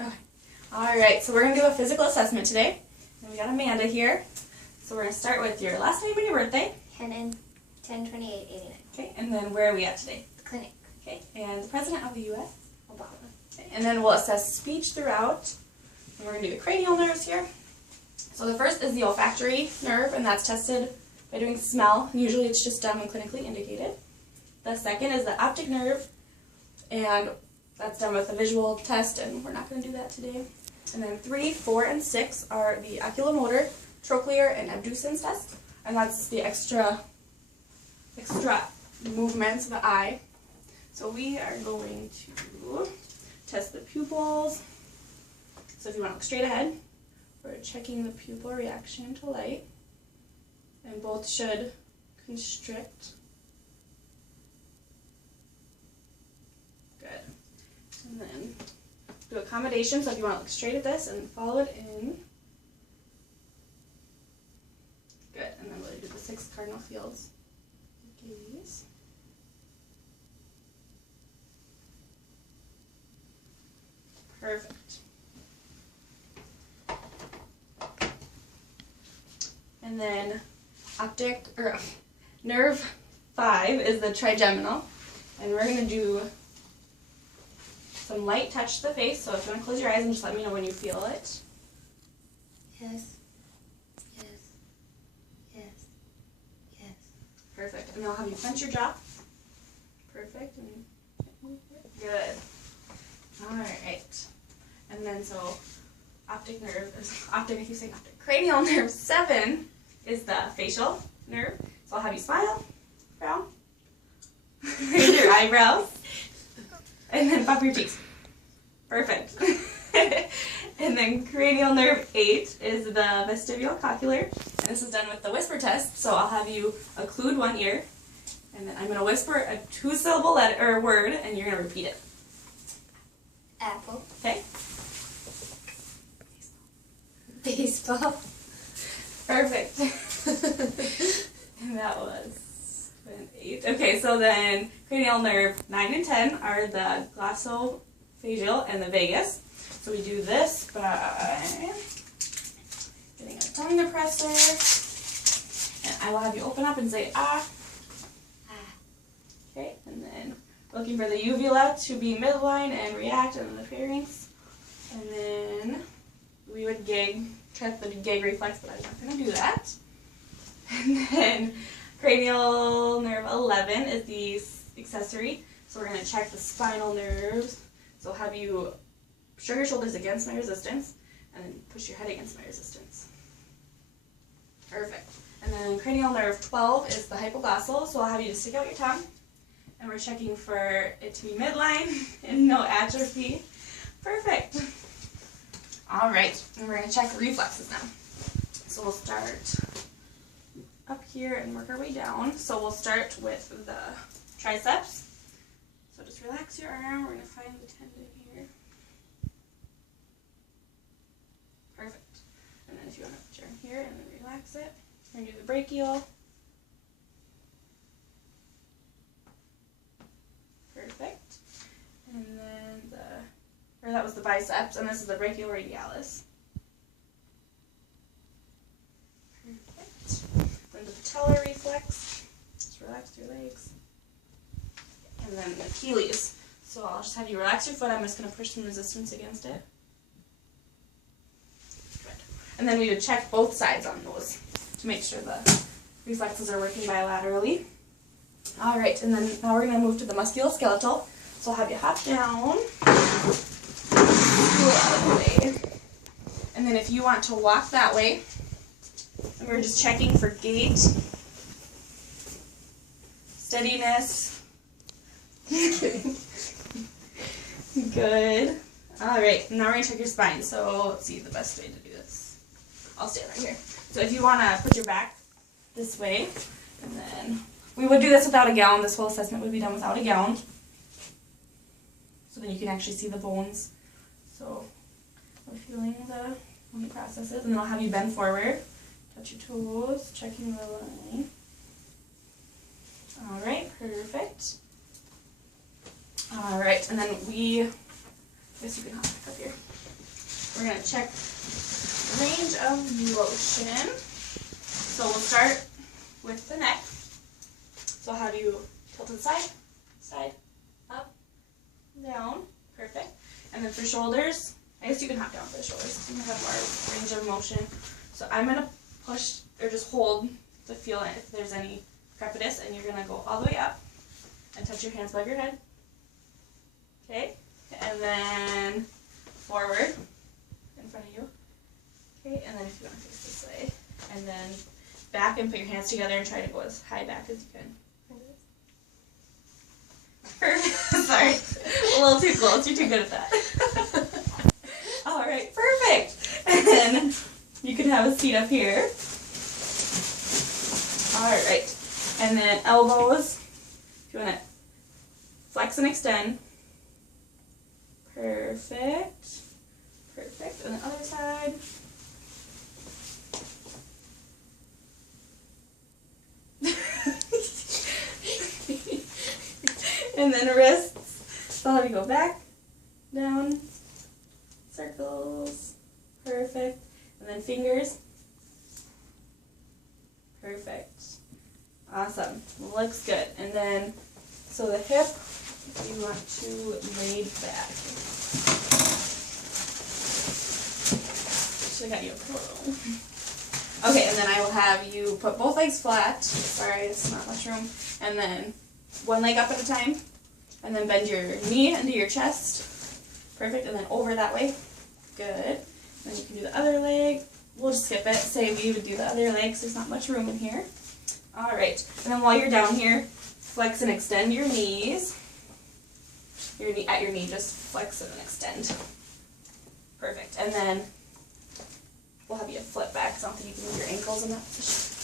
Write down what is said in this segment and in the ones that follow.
Okay. Alright, so we're going to do a physical assessment today. And we got Amanda here. So we're going to start with your last name and your birthday. 10/28/89. Okay, and then where are we at today? The clinic. Okay, and the President of the U.S.? Obama. Okay, and then we'll assess speech throughout. And we're going to do the cranial nerves here. So the first is the olfactory nerve, and that's tested by doing smell. Usually it's just done when clinically indicated. The second is the optic nerve, and that's done with a visual test, and we're not going to do that today. And then 3, 4, and 6 are the oculomotor, trochlear, and abducens test, and that's the extra movements of the eye. So we are going to test the pupils. So if you want to look straight ahead, we're checking the pupil reaction to light, and both should constrict. Good. And then do accommodation, so if you want to look straight at this and follow it in. Good, and then we'll do the 6 cardinal fields. Gaze. Perfect. And then nerve 5 is the trigeminal, and we're going to do some light touch to the face, so if you want to close your eyes and just let me know when you feel it. Yes. Yes. Yes. Yes. Perfect. And then I'll have you clench your jaw. Perfect. And good. Alright. And then so optic nerve, optic, if you say optic, cranial nerve 7 is the facial nerve. So I'll have you smile, frown, raise your eyebrows, and then puff your cheeks. Perfect. And then cranial nerve 8 is the vestibulocochlear, and this is done with the whisper test. So I'll have you occlude one ear, and then I'm going to whisper a 2-syllable letter or word, and you're going to repeat it. Apple. Okay? Baseball. Perfect. And that was 8. Okay, so then cranial nerve 9 and 10 are the glossophageal and the vagus. So we do this by getting a tongue depressor, and I will have you open up and say ah. Ah. Okay, and then looking for the uvula to be midline and react, and then the pharynx, and then we would gag, check the gag reflex, but I'm not going to do that. And then cranial nerve 11 is the accessory, so we're going to check the spinal nerves. So I'll have you shrug your shoulders against my resistance, and then push your head against my resistance. Perfect. And then cranial nerve 12 is the hypoglossal, so I'll have you just stick out your tongue, and we're checking for it to be midline and no atrophy. Perfect. All right, and we're going to check the reflexes now. So we'll start up here and work our way down. So we'll start with the triceps. So just relax your arm. We're going to find the tendon here. Perfect. And then if you want to put your arm here and then relax it, we're going to do the brachial. Perfect. And then that was the biceps, and this is the brachioradialis. Perfect. Then the patellar reflex. Just relax your legs. And then the Achilles. So I'll just have you relax your foot. I'm just going to push some resistance against it. Good. And then we would check both sides on those to make sure the reflexes are working bilaterally. All right, and then now we're going to move to the musculoskeletal. So I'll have you hop down, pull out of the way, and then if you want to walk that way, and we're just checking for gait, steadiness. Good. All right, now we're going to check your spine. So let's see the best way to do this. I'll stand right here. So if you want to put your back this way, and then we would do this without a gown. This whole assessment would be done without a gown. So then you can actually see the bones. So we're feeling the movement processes, and then I'll have you bend forward, touch your toes, checking the line. All right, perfect. All right, and then we guess you can hop back up here. We're going to check range of motion. So we'll start with the neck. So how do you tilt to the side, side, up, down, perfect. And then for shoulders, I guess you can hop down for the shoulders. You have more range of motion. So I'm going to push or just hold to feel it if there's any crepitus, and you're going to go all the way up and touch your hands above your head. Okay, and then forward in front of you. Okay, and then if you want to face this way, and then back and put your hands together and try to go as high back as you can. Perfect. Sorry, a little too close. You're too good at that. All right, perfect. And then you can have a seat up here. All right, and then elbows. If you want to flex and extend. Perfect. Perfect. And the other side. And then wrists. So how do you go back, down, circles. Perfect. And then fingers. Perfect. Awesome. Looks good. And then, so the hip, you want to laid back. Should have got you a pillow. Okay, and then I will have you put both legs flat. Sorry, it's not much room. And then one leg up at a time. And then bend your knee into your chest. Perfect. And then over that way. Good. Then you can do the other leg. We'll just skip it. Say we would do the other leg because there's not much room in here. Alright. And then while you're down here, flex and extend your knees. Your knee at your knee, just flex and then extend. Perfect. And then we'll have you flip back because I don't think you can move your ankles in that position.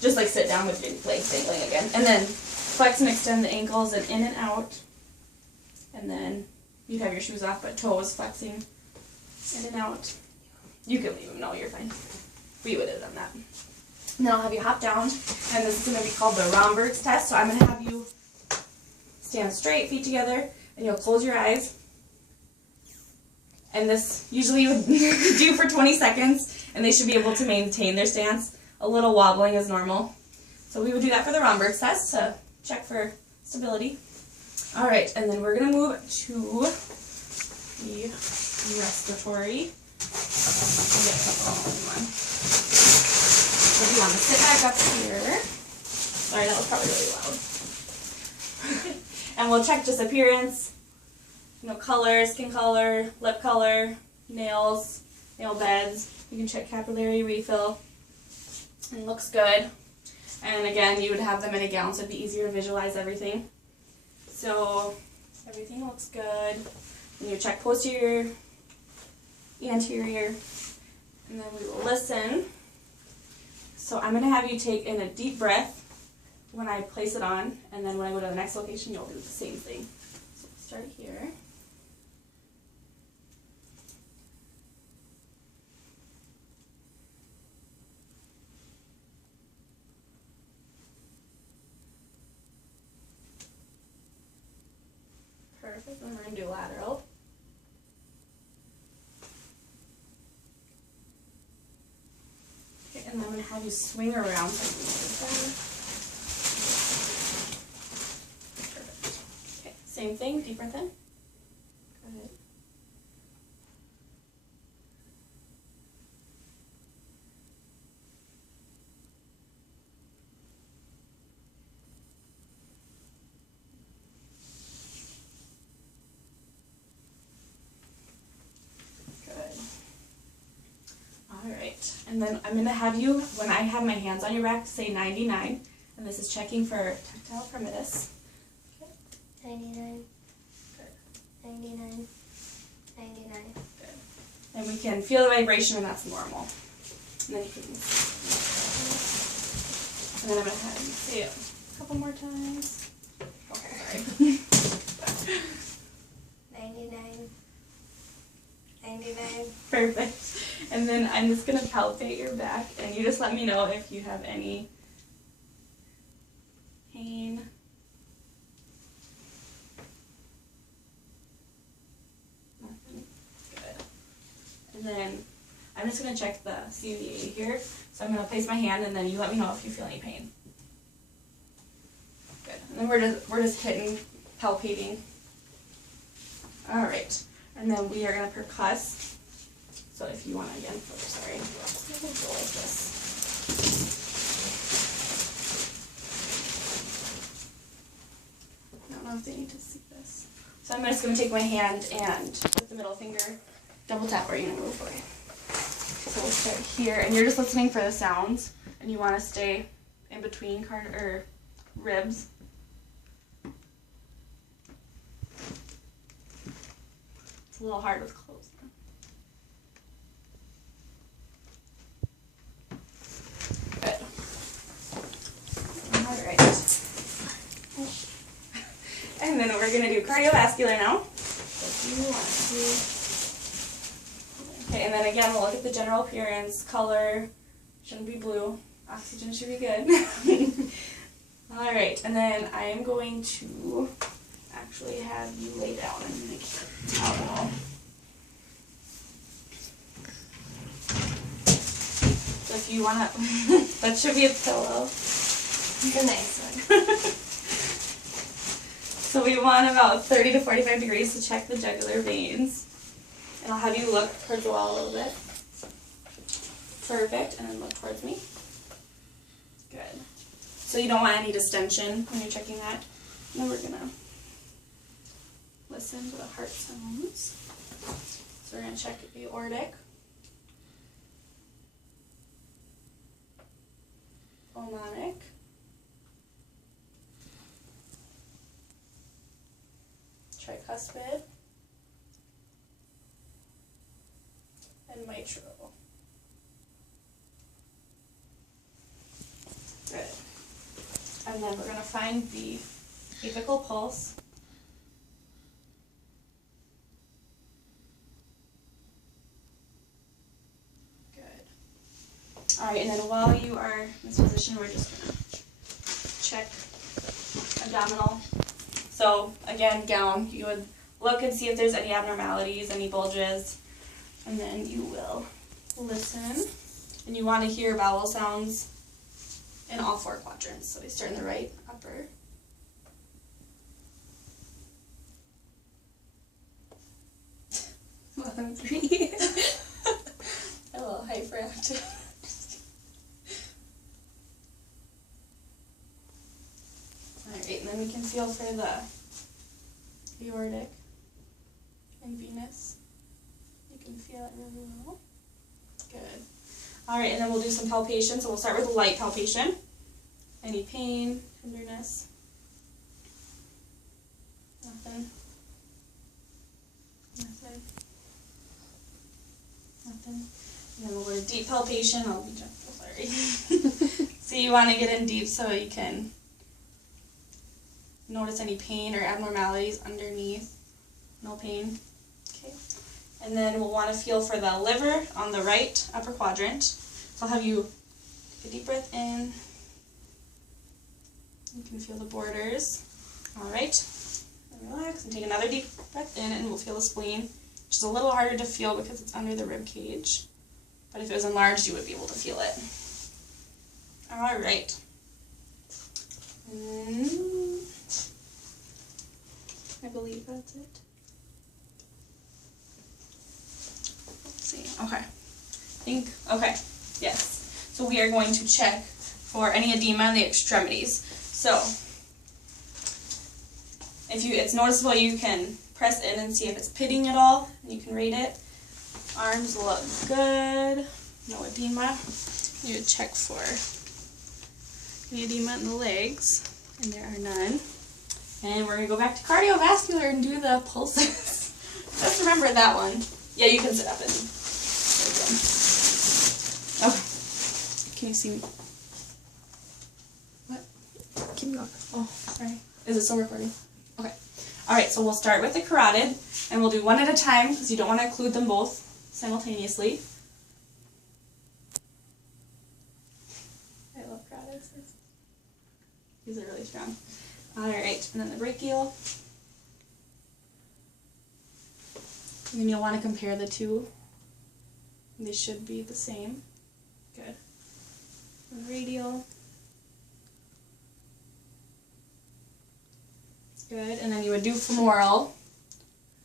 Just like sit down with your legs dangling again. And then flex and extend the ankles and in and out. And then you'd have your shoes off, but toes flexing in and out. You can leave them. No, you're fine. We would have done that. And then I'll have you hop down, and this is going to be called the Romberg's test. So I'm going to have you stand straight, feet together, and you'll close your eyes. And this usually you would do for 20 seconds, and they should be able to maintain their stance. A little wobbling is normal. So we would do that for the Romberg's test to check for stability. All right, and then we're going to move to the respiratory. So you want to sit back up here. Sorry, that was probably really loud. And we'll check just appearance, color, skin color, lip color, nails, nail beds. You can check capillary refill. It looks good. And again, you would have them in a gown, so it'd be easier to visualize everything. So everything looks good. And you check posterior, anterior, and then we will listen. So I'm going to have you take in a deep breath when I place it on, and then when I go to the next location, you'll do the same thing. So we'll start here. Perfect, and we're going to do lateral. Okay, and then I'm going to have you swing around so I can move that. Perfect. Okay, same thing, deep breath in. Go ahead. And then I'm going to have you, when I have my hands on your back, say 99. And this is checking for tactile primitus. Okay. 99. Good. 99. 99. Good. And we can feel the vibration, and that's normal. And then you can. And then I'm going to have you say it a couple more times. Okay, sorry. 99. 99. Perfect. And then I'm just going to palpate your back, and you just let me know if you have any pain. then I'm just going to check the CVA here. So I'm going to place my hand, and then you let me know if you feel any pain. Good. And then we're just hitting, palpating. All right. And then we are going to percuss. So if you want to, again, sorry, go like this. I don't know if they need to see this. So I'm just going to take my hand and with the middle finger, double tap where you're going to move away. So we'll start here, and you're just listening for the sounds, and you want to stay in between ribs. It's a little hard with closed. Good. All right. And then we're going to do cardiovascular now. If you want to. Okay, and then again, we'll look at the general appearance. Color shouldn't be blue. Oxygen should be good. All right, and then I am going to actually have you lay down and make a towel. So if you want to, that should be a pillow. The nice one. So we want about 30 to 45 degrees to check the jugular veins. And I'll have you look towards the wall a little bit. Perfect, and then look towards me. Good. So you don't want any distension when you're checking that. And then we're going to listen to the heart sounds. So we're going to check the aortic, pulmonic, tricuspid, and mitral. Good. And then we're going to find the apical pulse. Good. Alright, and then while you are in this position, we're just going to check abdominal. So again, gown, you would look and see if there's any abnormalities, any bulges. And then you will listen, and you want to hear vowel sounds in all four quadrants. So they start in the right upper. Well, I'm 3. A little hyperactive. Alright, and then we can feel for the aortic and venous. You can feel it really well. Good. Alright, and then we'll do some palpation. So we'll start with a light palpation. Any pain, tenderness? Nothing? Nothing? Nothing? And then we'll go to deep palpation. I'll be gentle, sorry. So you want to get in deep so you can notice any pain or abnormalities underneath. No pain. Okay. And then we'll want to feel for the liver on the right upper quadrant. So I'll have you take a deep breath in. You can feel the borders. Alright. And relax and take another deep breath in, and we'll feel the spleen, which is a little harder to feel because it's under the rib cage. But if it was enlarged, you would be able to feel it. Alright. I believe that's it. Okay. Okay. Yes. So we are going to check for any edema in the extremities. So if it's noticeable, you can press in and see if it's pitting at all, and you can rate it. Arms look good. No edema. You would check for any edema in the legs, and there are none. And we're going to go back to cardiovascular and do the pulses. Just remember that one. Yeah, you can sit up and... Okay. Can you see me? What? Keep going. Oh, sorry. Is it still recording? Okay. Alright, so we'll start with the carotid, and we'll do one at a time because you don't want to include them both simultaneously. I love carotids. These are really strong. Alright, and then the brachial. And then you'll want to compare the two. They should be the same. Good. Radial. Good. And then you would do femoral.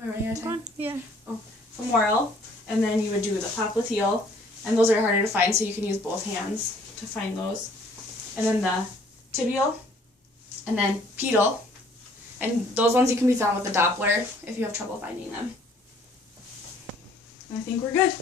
Am I running out of time? Yeah. Oh, femoral. And then you would do the popliteal. And those are harder to find, so you can use both hands to find those. And then the tibial. And then pedal. And those ones you can be found with the Doppler if you have trouble finding them. And I think we're good.